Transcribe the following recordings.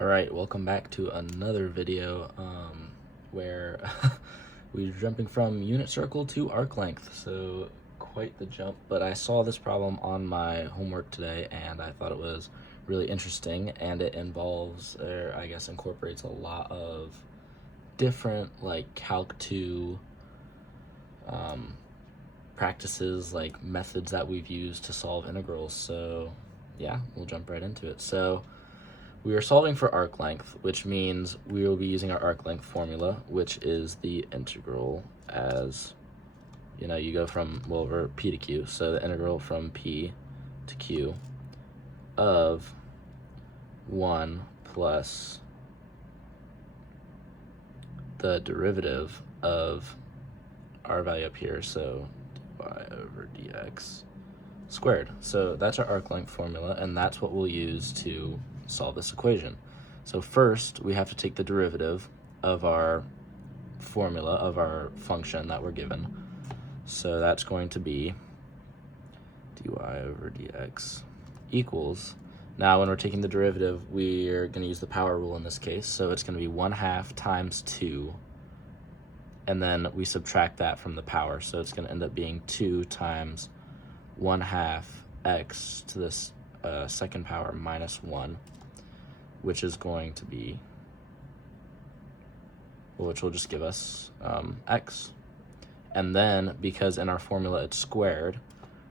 Alright, welcome back to another video where we're jumping from unit circle to arc length, so quite the jump. But I saw this problem on my homework today and I thought it was really interesting, and it involves, or I guess incorporates, a lot of different like Calc II practices, like methods that we've used to solve integrals. So yeah, we'll jump right into it. So we are solving for arc length, which means we will be using our arc length formula, which is the integral as, you go from, well, we're p to q, so the integral from p to q of 1 plus the derivative of our value up here, so dy over dx squared. So that's our arc length formula, and that's what we'll use to solve this equation. So first, we have to take the derivative of our formula, of our function that we're given. So that's going to be dy over dx equals, now when we're taking the derivative, we're going to use the power rule in this case, so it's going to be 1/2 times 2, and then we subtract that from the power, so it's going to end up being 2 times 1/2 x to this second power minus 1, which is going to be, which will just give us x. And then, because in our formula it's squared,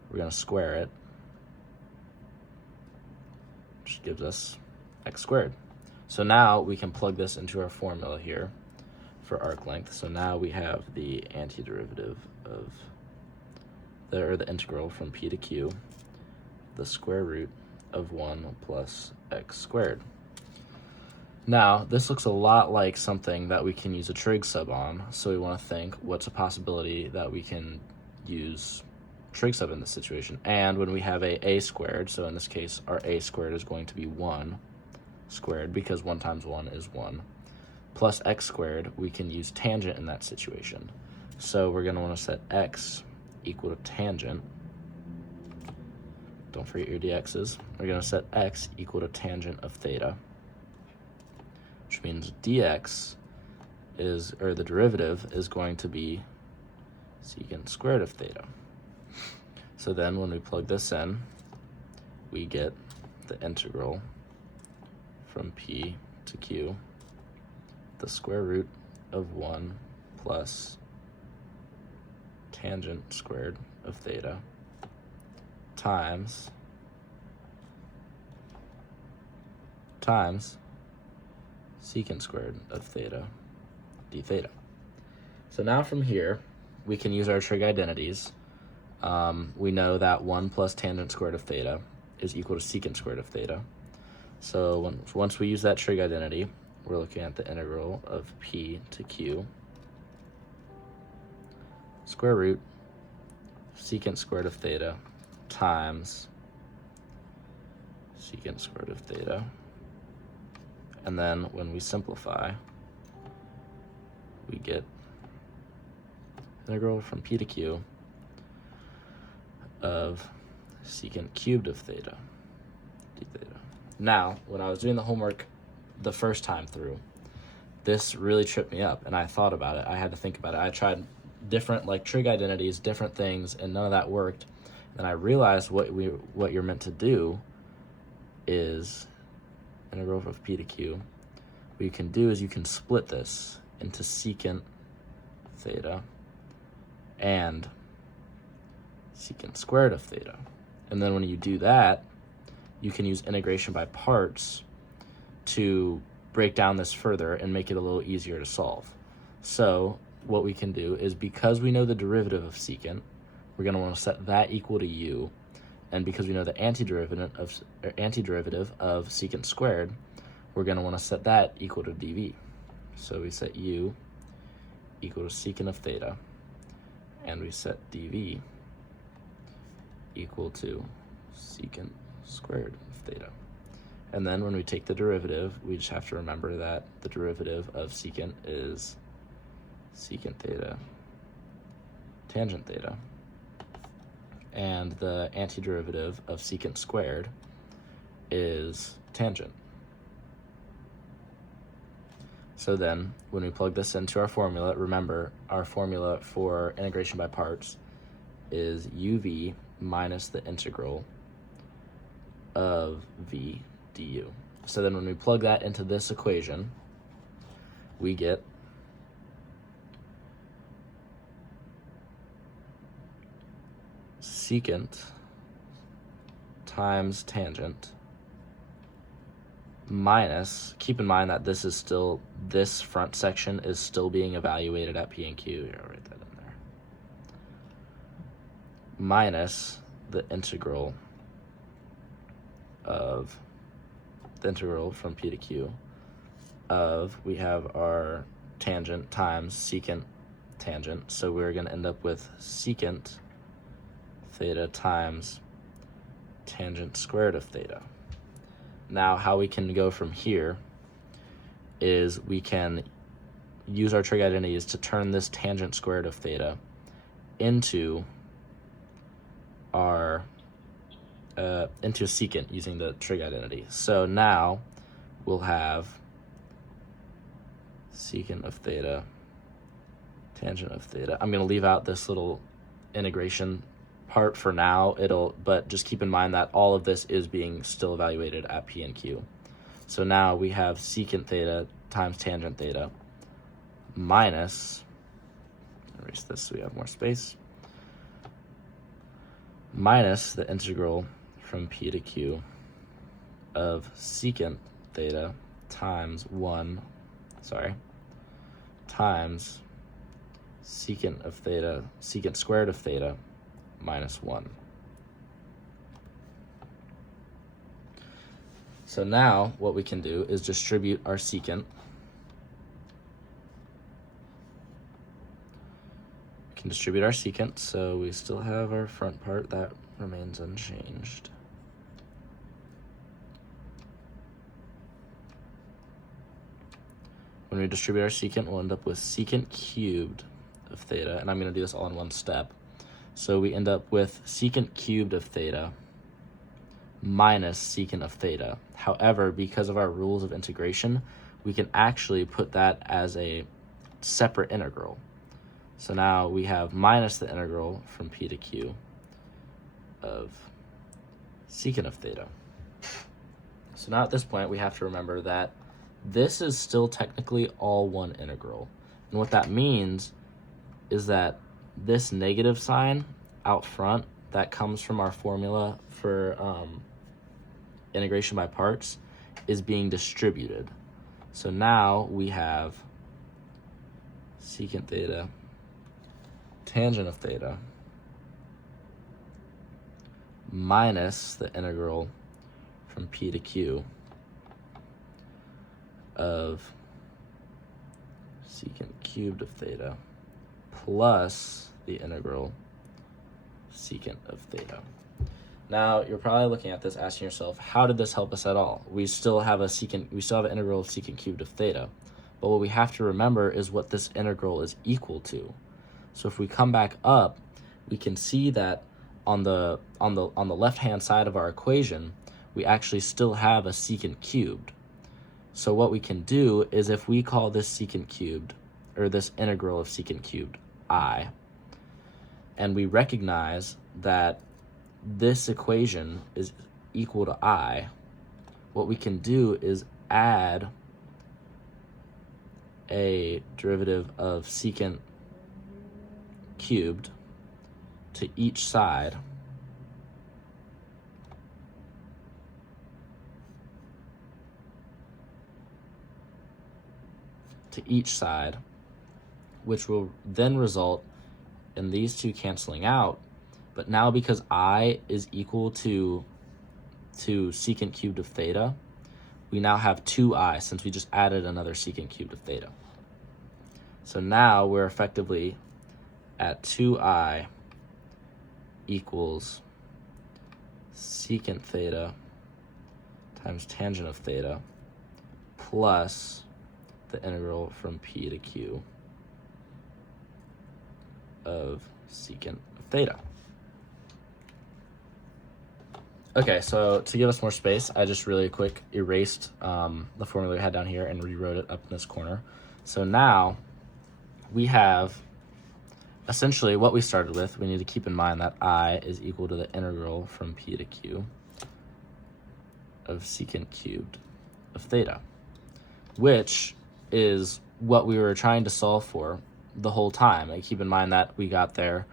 we're going to square it, which gives us x squared. So now we can plug this into our formula here for arc length. So now we have the antiderivative of the integral from p to q, the square root of 1 plus x squared. Now, this looks a lot like something that we can use a trig sub on, so we want to think, what's a possibility that we can use trig sub in this situation? And when we have a squared, so in this case, our a squared is going to be 1 squared, because 1 times 1 is 1, plus x squared, we can use tangent in that situation. So we're going to want to set x equal to tangent. Don't forget your dx's. We're going to set x equal to tangent of theta, which means dx is, or the derivative is going to be secant squared of theta. So then when we plug this in, we get the integral from p to q, the square root of 1 plus tangent squared of theta times secant squared of theta d theta. So now from here, we can use our trig identities. We know that 1 plus tangent squared of theta is equal to secant squared of theta. So once we use that trig identity, we're looking at the integral of p to q square root secant squared of theta times secant squared of theta. And then when we simplify, we get integral from p to q of secant cubed of theta d theta. Now, when I was doing the homework the first time through, this really tripped me up, and I thought about it. I had to think about it. I tried different like trig identities, different things, and none of that worked. And I realized what you're meant to do is integral of p to q. What you can do is you can split this into secant theta and secant squared of theta. And then when you do that, you can use integration by parts to break down this further and make it a little easier to solve. So what we can do is, because we know the derivative of secant, we're going to want to set that equal to u. And because we know the antiderivative of secant squared, we're going to want to set that equal to dv. So we set u equal to secant of theta, and we set dv equal to secant squared of theta. And then when we take the derivative, we just have to remember that the derivative of secant is secant theta tangent theta, and the antiderivative of secant squared is tangent. So then when we plug this into our formula, remember our formula for integration by parts is uv minus the integral of v du. So then when we plug that into this equation, we get secant times tangent minus, keep in mind that this front section is still being evaluated at P and Q. Here, I'll write that in there. Minus the integral from P to Q of, we have our tangent times secant tangent. So we're going to end up with secant theta times tangent squared of theta. Now, how we can go from here is we can use our trig identities to turn this tangent squared of theta into our into secant using the trig identity. So now we'll have secant of theta, tangent of theta. I'm going to leave out this little integration part for now, but just keep in mind that all of this is being still evaluated at P and Q. So now we have secant theta times tangent theta minus, erase this so we have more space, minus the integral from P to Q of secant theta times times secant of theta, secant squared of theta minus 1. So now what we can do is distribute our secant. We can distribute our secant, so we still have our front part that remains unchanged. When we distribute our secant, we'll end up with secant cubed of theta, and I'm going to do this all in one step. So we end up with secant cubed of theta minus secant of theta. However, because of our rules of integration, we can actually put that as a separate integral. So now we have minus the integral from P to Q of secant of theta. So now at this point, we have to remember that this is still technically all one integral. And what that means is that this negative sign out front that comes from our formula for integration by parts is being distributed. So now we have secant theta, tangent of theta, minus the integral from P to Q of secant cubed of theta plus the integral secant of theta. Now you're probably looking at this asking yourself, how did this help us at all? We still have an integral of secant cubed of theta, but what we have to remember is what this integral is equal to. So if we come back up, we can see that on the left hand side of our equation, we actually still have a secant cubed. So what we can do is, if we call this secant cubed, or this integral of secant cubed, I, and we recognize that this equation is equal to I, what we can do is add a derivative of secant cubed to each side which will then result in these two canceling out. But now because I is equal to secant cubed of theta, we now have 2i since we just added another secant cubed of theta. So now we're effectively at 2i equals secant theta times tangent of theta plus the integral from P to Q of secant of theta. Okay, so to give us more space, I just really quick erased the formula we had down here and rewrote it up in this corner. So now we have essentially what we started with. We need to keep in mind that I is equal to the integral from p to q of secant cubed of theta, which is what we were trying to solve for the whole time. And keep in mind that we got there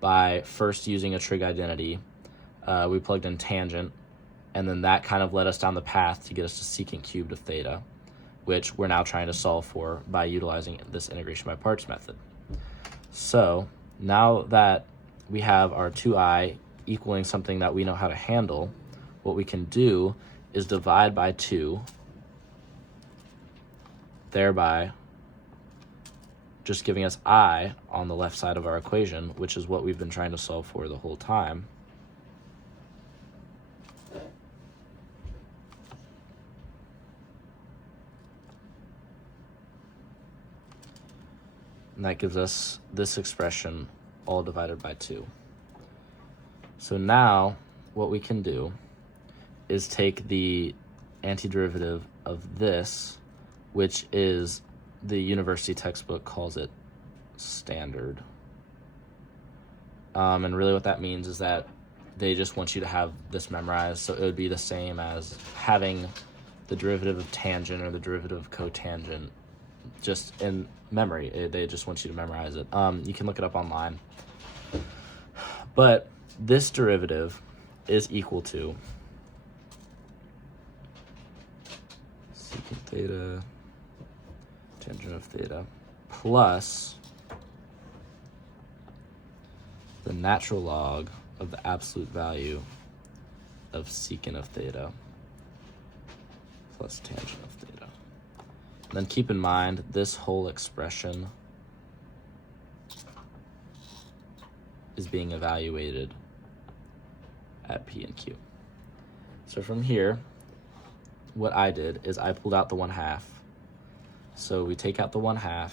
by first using a trig identity. We plugged in tangent, and then that kind of led us down the path to get us to secant cubed of theta, which we're now trying to solve for by utilizing this integration by parts method. So now that we have our 2i equaling something that we know how to handle, what we can do is divide by 2, thereby just giving us I on the left side of our equation, which is what we've been trying to solve for the whole time. And that gives us this expression all divided by 2. So now what we can do is take the antiderivative of this, which is the university textbook calls it standard. And really what that means is that they just want you to have this memorized. So it would be the same as having the derivative of tangent or the derivative of cotangent just in memory. They just want you to memorize it. You can look it up online. But this derivative is equal to secant theta tangent of theta plus the natural log of the absolute value of secant of theta plus tangent of theta. And then keep in mind this whole expression is being evaluated at P and Q. So from here, what I did is I pulled out the 1/2. So we take out the 1/2,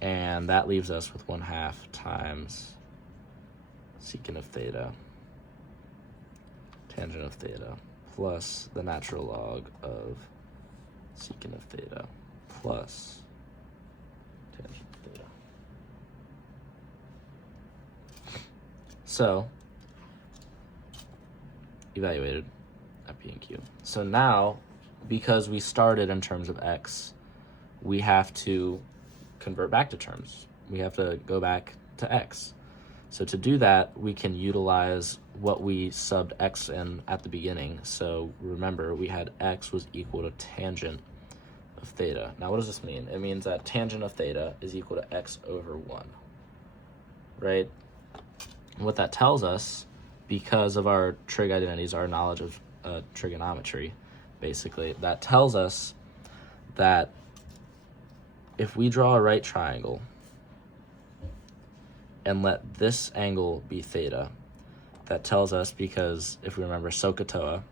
and that leaves us with 1/2 times secant of theta, tangent of theta, plus the natural log of secant of theta, plus tangent of theta. So, evaluated at P and Q. So now, because we started in terms of x, we have to convert back to terms. We have to go back to x. So to do that, we can utilize what we subbed x in at the beginning. So remember, we had x was equal to tangent of theta. Now what does this mean? It means that tangent of theta is equal to x over 1, right? And what that tells us, because of our trig identities, our knowledge of trigonometry, basically, that tells us that if we draw a right triangle and let this angle be theta, that tells us, because if we remember SOHCAHTOA,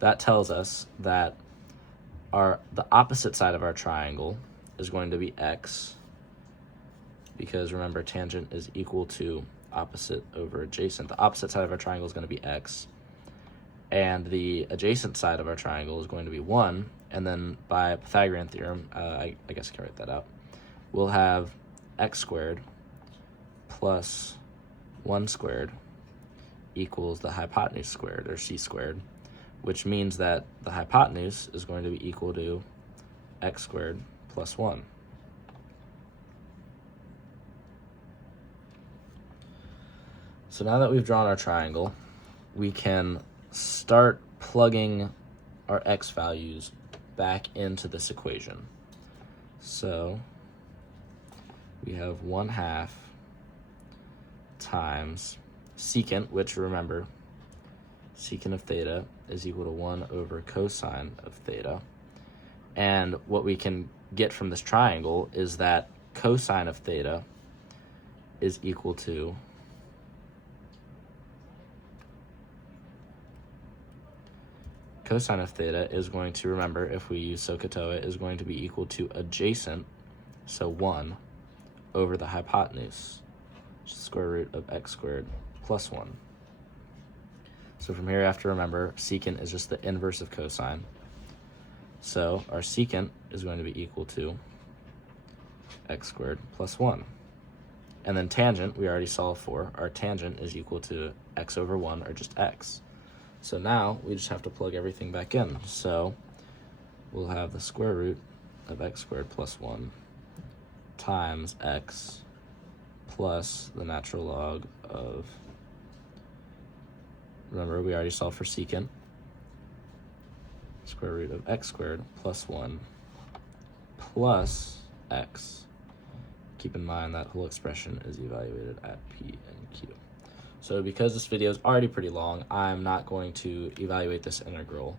that tells us that the opposite side of our triangle is going to be x, because remember tangent is equal to opposite over adjacent. The opposite side of our triangle is going to be x, and the adjacent side of our triangle is going to be 1, and then by Pythagorean theorem, I guess I can write that out, we'll have x squared plus 1 squared equals the hypotenuse squared, or c squared, which means that the hypotenuse is going to be equal to x squared plus 1. So now that we've drawn our triangle, we can start plugging our x values back into this equation. So we have 1/2 times secant, which remember, secant of theta is equal to 1 over cosine of theta. And what we can get from this triangle is that cosine of theta is equal to cosine of theta is going to, remember, if we use SOHCAHTOA, is going to be equal to adjacent So 1 over the hypotenuse, which is the square root of x squared plus 1. So from here, you have to remember secant is just the inverse of cosine. So our secant is going to be equal to x squared plus 1. And then tangent, we already solved for. Our tangent is equal to x over 1, or just x. So now we just have to plug everything back in. So we'll have the square root of x squared plus 1 times x plus the natural log of, remember we already solved for secant, square root of x squared plus 1 plus x. Keep in mind that whole expression is evaluated at p and q. So because this video is already pretty long, I'm not going to evaluate this integral,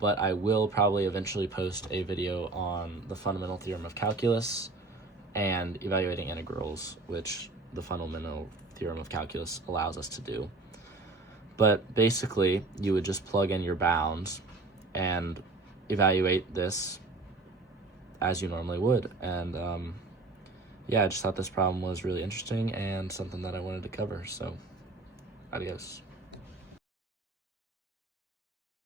but I will probably eventually post a video on the fundamental theorem of calculus and evaluating integrals, which the fundamental theorem of calculus allows us to do. But basically, you would just plug in your bounds and evaluate this as you normally would. And yeah, I just thought this problem was really interesting and something that I wanted to cover. So, adios.